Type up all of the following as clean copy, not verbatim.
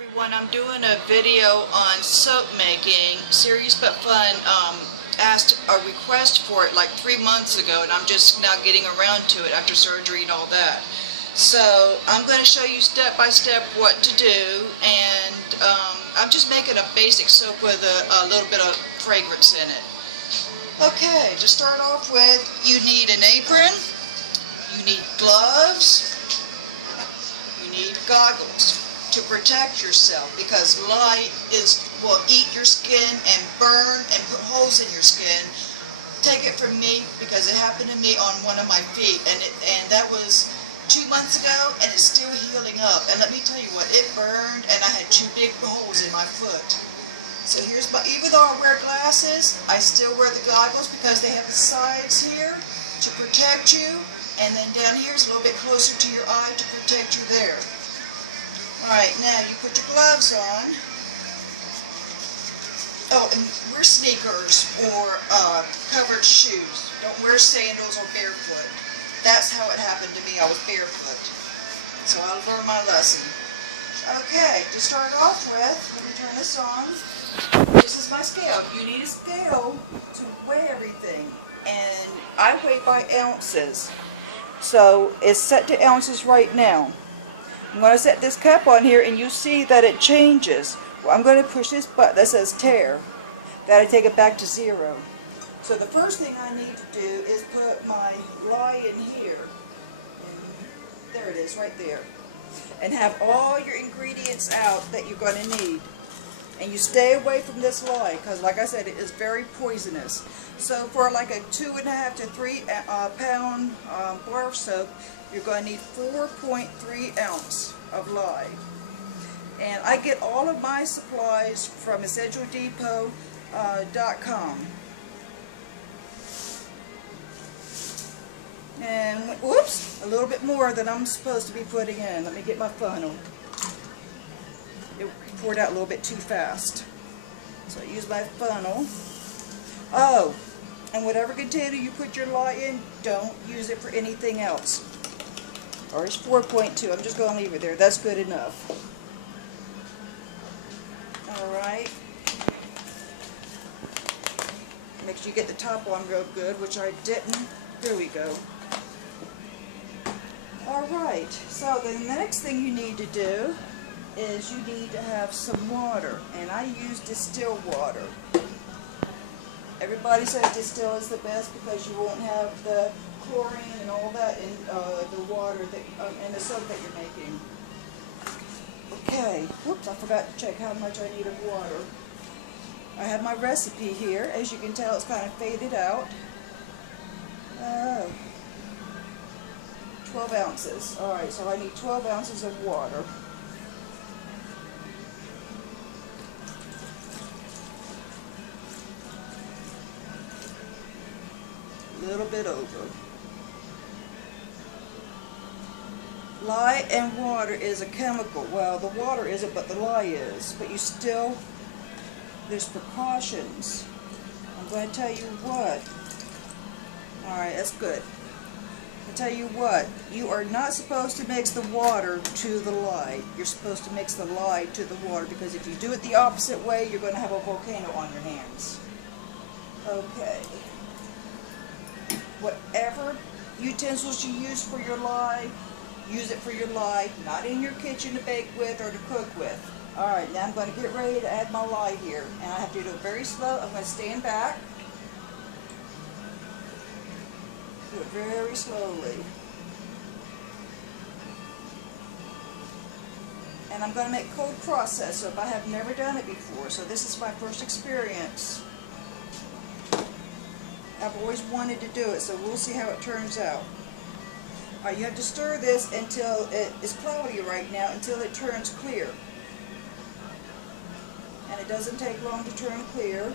Everyone, I'm doing a video on soap making, serious but fun. Asked a request for it like 3 months ago, and I'm just now getting around to it after surgery and all that. So I'm going to show you step by step what to do, and I'm just making a basic soap with a little bit of fragrance in it. Okay, to start off with, you need an apron, you need gloves, you need goggles to protect yourself, because light will eat your skin and burn and put holes in your skin. Take it from me, because it happened to me on one of my feet, and that was 2 months ago, and it's still healing up. And let me tell you what, it burned, and I had 2 big holes in my foot. So here's my, even though I wear glasses, I still wear the goggles because they have the sides here to protect you, and then down here is a little bit closer to your eye to protect you there. Alright, now you put your gloves on. Oh, and wear sneakers or covered shoes. Don't wear sandals or barefoot. That's how it happened to me. I was barefoot. So I'll learn my lesson. Okay, to start off with, let me turn this on. This is my scale. You need a scale to weigh everything. And I weigh by ounces. So it's set to ounces right now. I'm going to set this cup on here, and you see that it changes. Well, I'm going to push this button that says tare. That'll take it back to 0. So the first thing I need to do is put my lye in here. And there it is, right there. And have all your ingredients out that you're going to need. And you stay away from this lye, because like I said, it is very poisonous. So for like a 2.5 to 3 pound bar of soap, you're going to need 4.3 ounce of lye. And I get all of my supplies from EssentialDepot.com. And whoops, a little bit more than I'm supposed to be putting in. Let me get my funnel. It poured out a little bit too fast. So I use my funnel. Oh, and whatever container you put your lye in, don't use it for anything else. Or it's 4.2. I'm just going to leave it there. That's good enough. Alright. Make sure you get the top on real good, which I didn't. There we go. Alright, so the next thing you need to do is you need to have some water. And I use distilled water. Everybody says distill is the best because you won't have the chlorine and all that in the water that in the soap that you're making. Okay, whoops, I forgot to check how much I need of water. I have my recipe here. As you can tell, it's kind of faded out. 12 ounces. Alright, so I need 12 ounces of water. A little bit over. Lye and water is a chemical. Well, the water isn't, but the lye is. But you still, there's precautions. I'm going to tell you what. Alright, that's good. I'll tell you what. You are not supposed to mix the water to the lye. You're supposed to mix the lye to the water, because if you do it the opposite way, you're going to have a volcano on your hands. Okay. Whatever utensils you use for your lye, use it for your lye, not in your kitchen to bake with or to cook with. Alright, now I'm going to get ready to add my lye here. And I have to do it very slow. I'm going to stand back. Do it very slowly. And I'm going to make cold process soap. I have never done it before, so this is my first experience. I've always wanted to do it, so we'll see how it turns out. Alright, you have to stir this until it is cloudy right now, until it turns clear. And it doesn't take long to turn clear.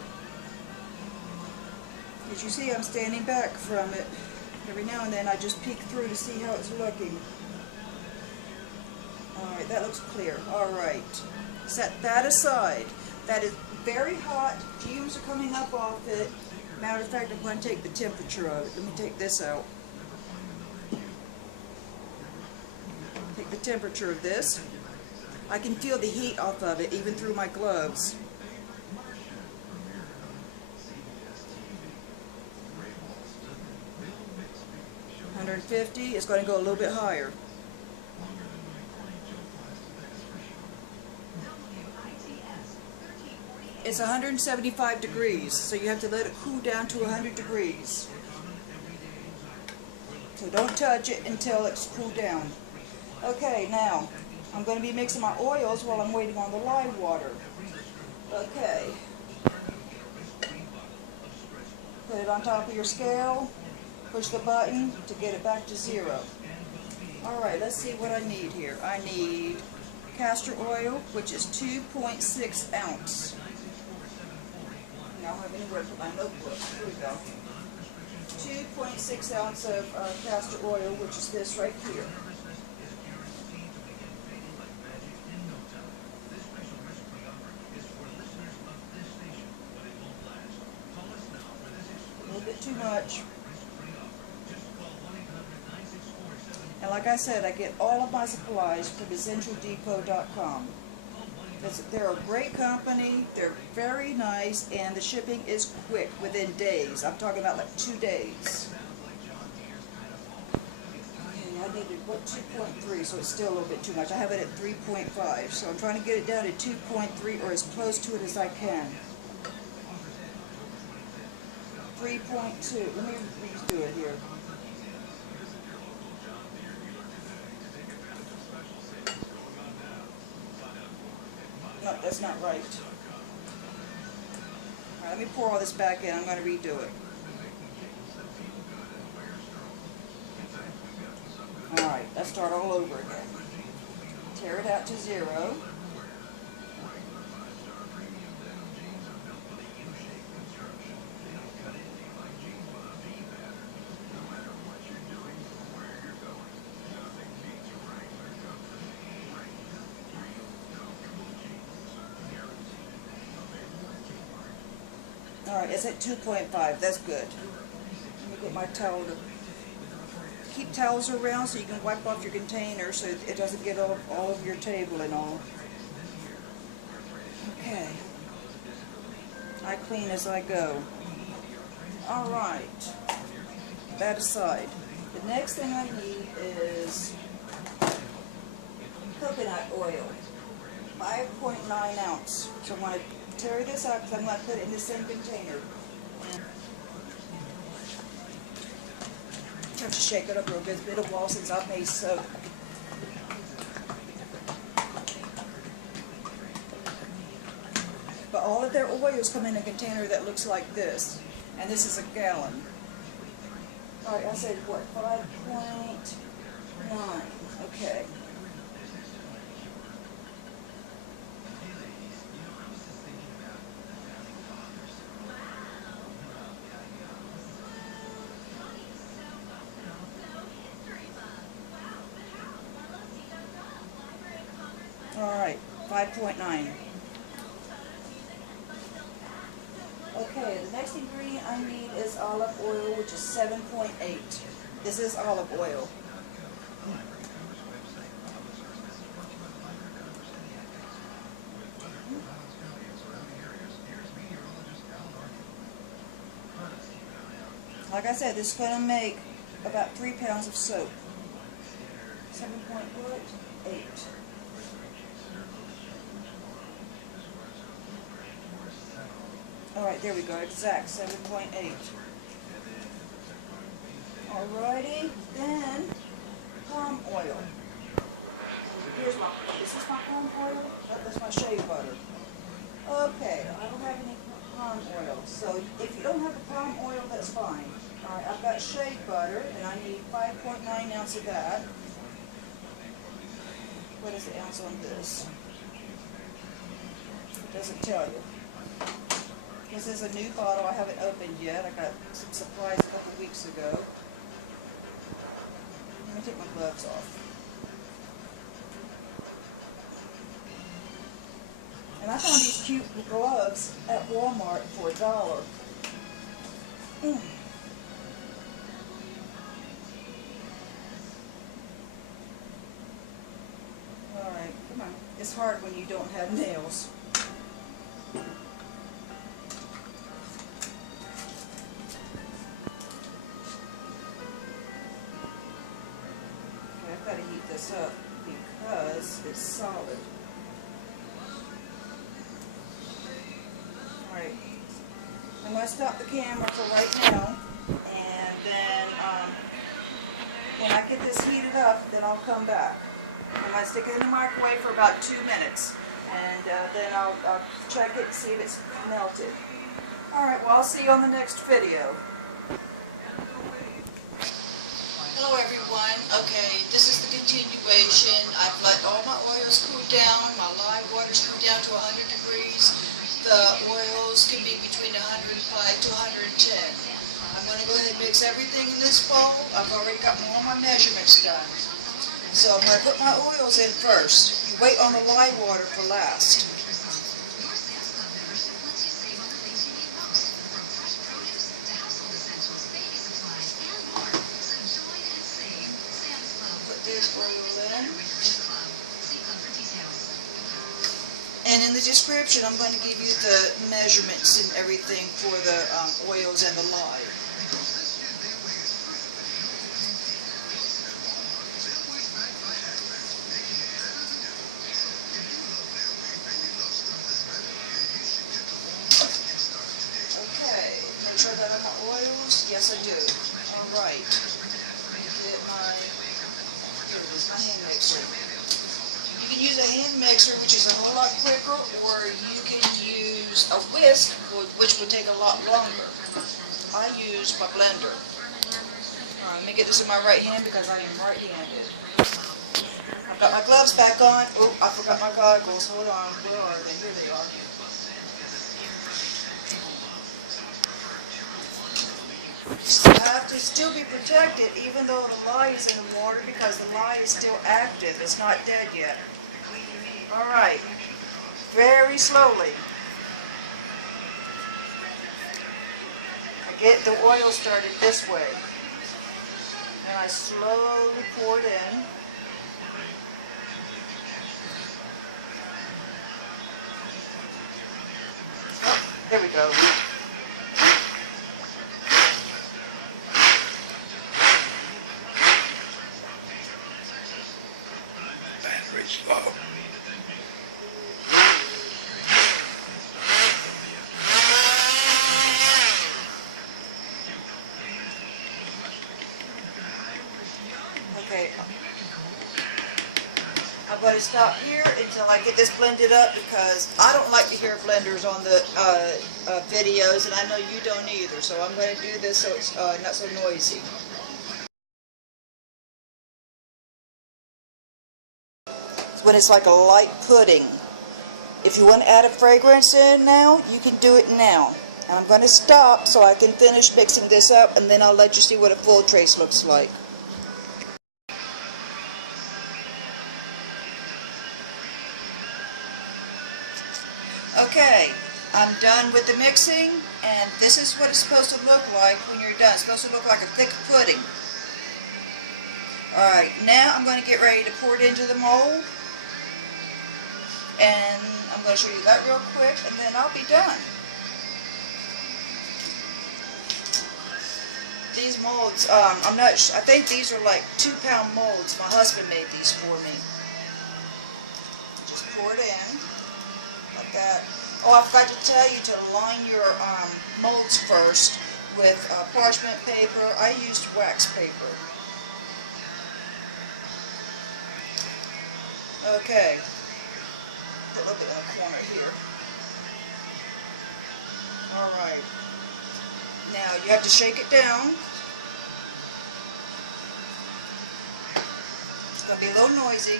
As you see, I'm standing back from it. Every now and then I just peek through to see how it's looking. Alright, that looks clear. Alright, set that aside. That is very hot. Fumes are coming up off it. Matter of fact, I'm going to take the temperature of it. Let me take this out. Take the temperature of this. I can feel the heat off of it even through my gloves. $150. It's going to go a little bit higher. It's 175 degrees, so you have to let it cool down to 100 degrees. So don't touch it until it's cooled down. Okay, now I'm going to be mixing my oils while I'm waiting on the live water. Okay. Put it on top of your scale. Push the button to get it back to 0. Alright, let's see what I need here. I need castor oil, which is 2.6 ounce. I don't have anywhere to put my notebook. Here we go. 2.6 ounce of castor oil, which is this right here. A little bit too much. And like I said, I get all of my supplies from EssentialDepot.com. They're a great company, they're very nice, and the shipping is quick, within days. I'm talking about like 2 days. And I needed, 2.3, so it's still a little bit too much. I have it at 3.5, so I'm trying to get it down to 2.3 or as close to it as I can. 3.2, let me redo it here. No, that's not right. Alright, let me pour all this back in. I'm going to redo it. Alright, let's start all over again. Tear it out to 0. Alright, it's at 2.5. That's good. Let me get my towel to keep towels around so you can wipe off your container so it doesn't get all over your table and all. Okay. I clean as I go. Alright. That aside. The next thing I need is coconut oil. 5.9 ounce. So I'm going to tear this out because I'm going to put it in the same container. I have to shake it up real good. It's been a while since I've made soap. But all of their oils come in a container that looks like this. And this is a gallon. Alright, I said what? 5.9. Okay. Alright, 5.9. Okay, the next ingredient I need is olive oil, which is 7.8. This is olive oil. Like I said, this is going to make about 3 pounds of soap. 7.8. Alright, there we go, exact 7.8. Alrighty, then palm oil. Here's my, this is my palm oil, that's my shea butter. Okay, I don't have any palm oil, so if you don't have the palm oil, that's fine. Alright, I've got shea butter, and I need 5.9 ounce of that. What is the ounce on this? It doesn't tell you. This is a new bottle I haven't opened yet. I got some supplies a couple weeks ago. Let me take my gloves off. And I found these cute gloves at Walmart for $1. Alright, come on. It's hard when you don't have nails. Okay, I've got to heat this up because it's solid. Alright, I'm going to stop the camera for right now, and then when I get this heated up, then I'll come back. I'm going to stick it in the microwave for about 2 minutes, and then I'll check it and see if it's melted. Alright, well, I'll see you on the next video. Hello everyone. Okay, this is the continuation. I've let all my oils cool down. My live water's cooled down to 100 degrees. The oils can be between 105 to 110. I'm going to go ahead and mix everything in this bowl. I've already got all my measurements done. So I'm going to put my oils in first. You wait on the live water for last. Put this oil in. And in the description, I'm going to give you the measurements and everything for the oils and the lye. Okay, make sure that I have my oils. Yes, I do. All right. Get my, here it is, my hand mixer. You can use a hand mixer, which is a whole lot quicker, or you can use a whisk, which would take a lot longer. I use my blender. Let me get this in my right hand because I am right-handed. I've got my gloves back on. Oh, I forgot my goggles. Hold on. Where are they? Here they are. I have to still be protected even though the lye is in the water because the lye is still active. It's not dead yet. Alright, very slowly. I get the oil started this way. And I slowly pour it in. Oh, there we go. Very slow. Okay, I'm going to stop here until I get this blended up because I don't like to hear blenders on the videos, and I know you don't either, so I'm going to do this so it's not so noisy. When it's like a light pudding. If you want to add a fragrance in now, you can do it now. And I'm going to stop so I can finish mixing this up, and then I'll let you see what a full trace looks like. Okay, I'm done with the mixing, and this is what it's supposed to look like when you're done. It's supposed to look like a thick pudding. Alright, now I'm going to get ready to pour it into the mold. And I'm going to show you that real quick, and then I'll be done. These molds, I'm not sure, I think these are like 2-pound molds. My husband made these for me. Just pour it in, like that. Oh, I forgot to tell you to line your molds first with parchment paper. I used wax paper. Okay. A little bit in the corner here. Alright. Now you have to shake it down. It's going to be a little noisy.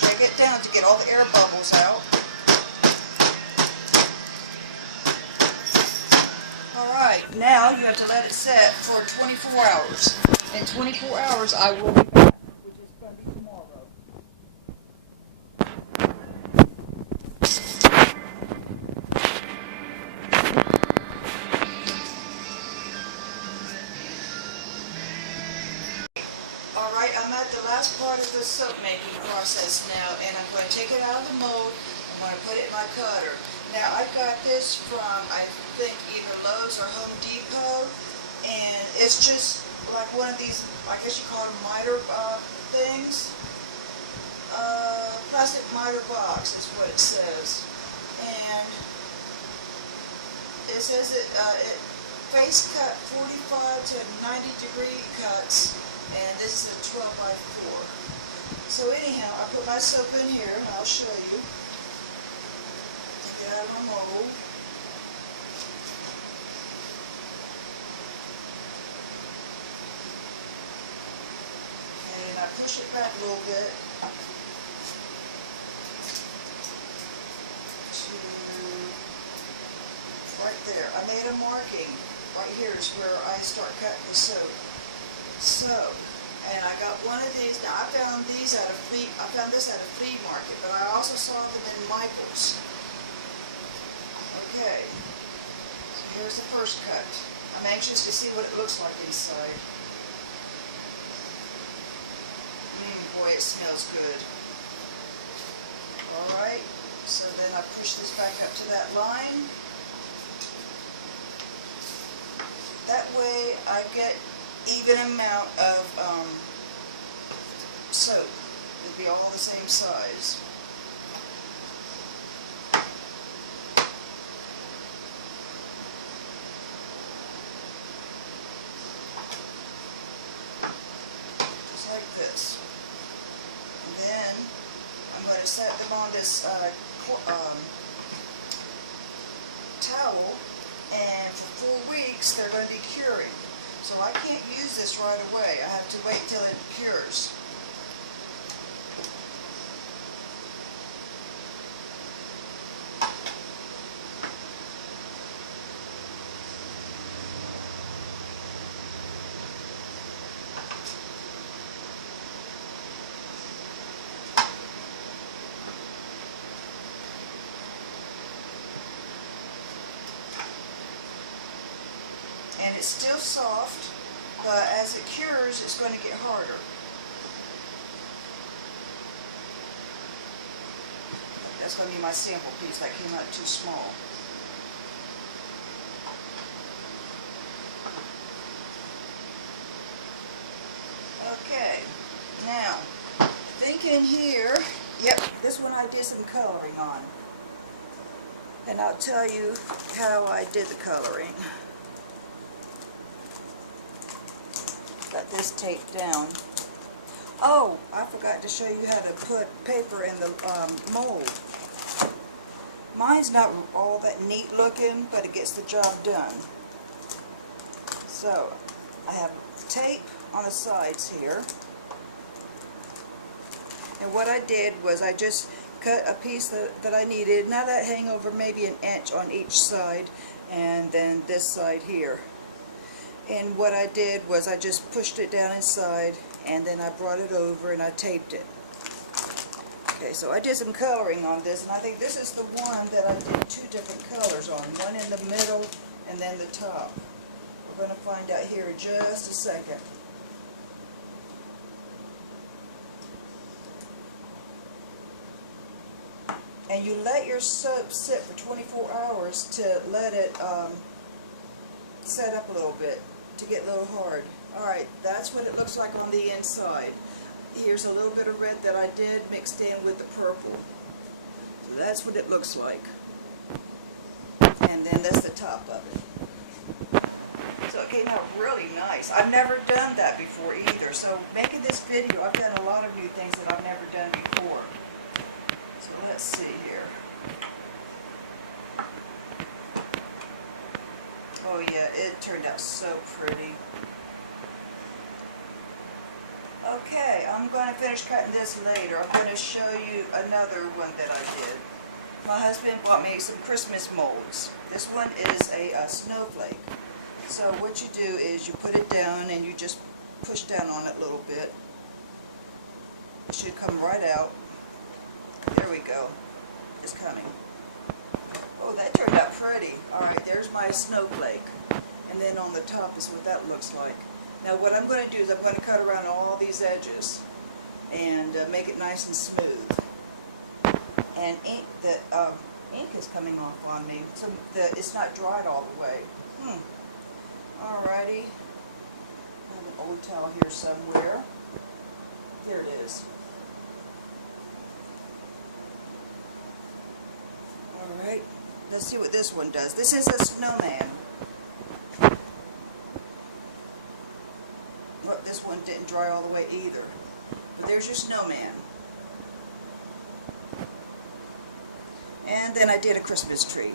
Shake it down to get all the air bubbles out. Alright, now you have to let it set for 24 hours. In 24 hours I will be back, which is going to be tomorrow. Alright, I'm at the last part of the soap making process now, and I'm going to take it out of the mold. I'm going to put it in my cutter. Now I got this from, I think, either Lowe's or Home Depot, and it's just like one of these, I guess you call them miter things. Plastic miter box is what it says, and it says it face cut 45 to 90 degree cuts, and this is a 12 by 4. So anyhow, I put my soap in here, and I'll show you. Take it out of my mold. And I push it back a little bit to right there. I made a marking. Right here is where I start cutting the soap. So, and I got one of these. Now I found these at a flea. I found this at a flea market, but I also saw them in Michael's. Okay. So here's the first cut. I'm anxious to see what it looks like inside. Boy, it smells good. All right. So then I push this back up to that line. That way I get even amount of soap. It'll be all the same size. Just like this. And then I'm going to set them on this towel, and for 4 weeks they're going to be curing. So I can't use this right away. I have to wait till it cures. And it's still soft, but as it cures, it's going to get harder. That's going to be my sample piece. That came out too small. Okay, now, I think in here, yep, this one I did some coloring on. And I'll tell you how I did the coloring. Got this taped down. Oh, I forgot to show you how to put paper in the mold. Mine's not all that neat looking, but it gets the job done. So, I have tape on the sides here. And what I did was I just cut a piece that I needed. Now that hang over maybe 1 inch on each side, and then this side here. And what I did was I just pushed it down inside, and then I brought it over and I taped it. Okay, so I did some coloring on this, and I think this is the one that I did 2 different colors on. One in the middle and then the top. We're going to find out here in just a second. And you let your soap sit for 24 hours to let it set up a little bit, to get a little hard. Alright, that's what it looks like on the inside. Here's a little bit of red that I did mixed in with the purple. So that's what it looks like. And then that's the top of it. So it came out really nice. I've never done that before either. So making this video, I've done a lot of new things that I've never done before. So let's see here. Oh yeah, it turned out so pretty. Okay, I'm going to finish cutting this later. I'm going to show you another one that I did. My husband bought me some Christmas molds. This one is a snowflake. So what you do is you put it down and you just push down on it a little bit. It should come right out. There we go. It's coming. Oh, that turned out pretty. Alright, there's my snowflake. And then on the top is what that looks like. Now what I'm going to do is I'm going to cut around all these edges. and make it nice and smooth. And the ink is coming off on me, so it's not dried all the way. Alrighty. I have an old towel here somewhere. Here it is. Alright, let's see what this one does. This is a snowman. Well, this one didn't dry all the way either. But there's your snowman. And then I did a Christmas tree.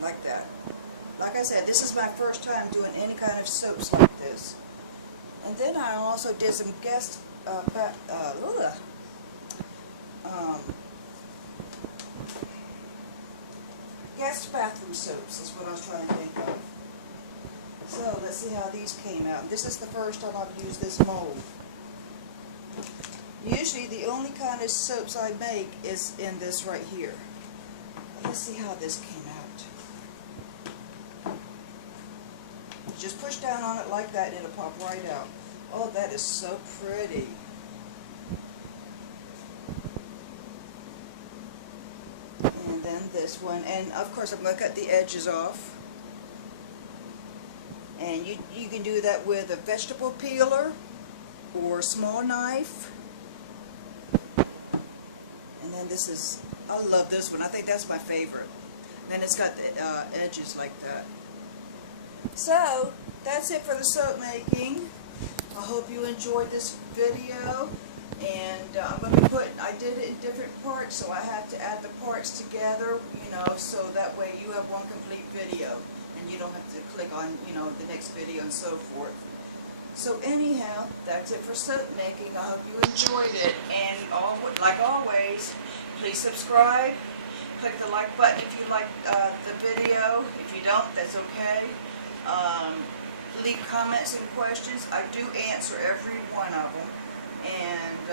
Like that. Like I said, this is my first time doing any kind of soaps like this. And then I also did some guest bathroom soaps is what I was trying to think of. So let's see how these came out. This is the first time I've used this mold. Usually the only kind of soaps I make is in this right here. Let's see how this came out. Just push down on it like that and it'll pop right out. Oh, that is so pretty. And then this one, and of course I'm going to cut the edges off. And you can do that with a vegetable peeler or a small knife. And then this is, I love this one. I think that's my favorite. Then it's got the edges like that. So, that's it for the soap making. I hope you enjoyed this video. And I'm going to be I did it in different parts, so I have to add the parts together, you know, so that way you have one complete video. And you don't have to click on, you know, the next video and so forth. So anyhow, that's it for soap making. I hope you enjoyed it. And like always, please subscribe. Click the like button if you like the video. If you don't, that's okay. Leave comments and questions. I do answer every one of them. And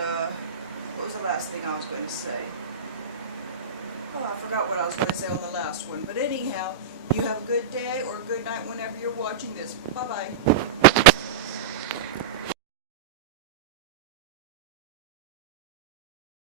what was the last thing I was going to say? Oh, I forgot what I was going to say on the last one. But anyhow, you have a good day or a good night whenever you're watching this. Bye-bye.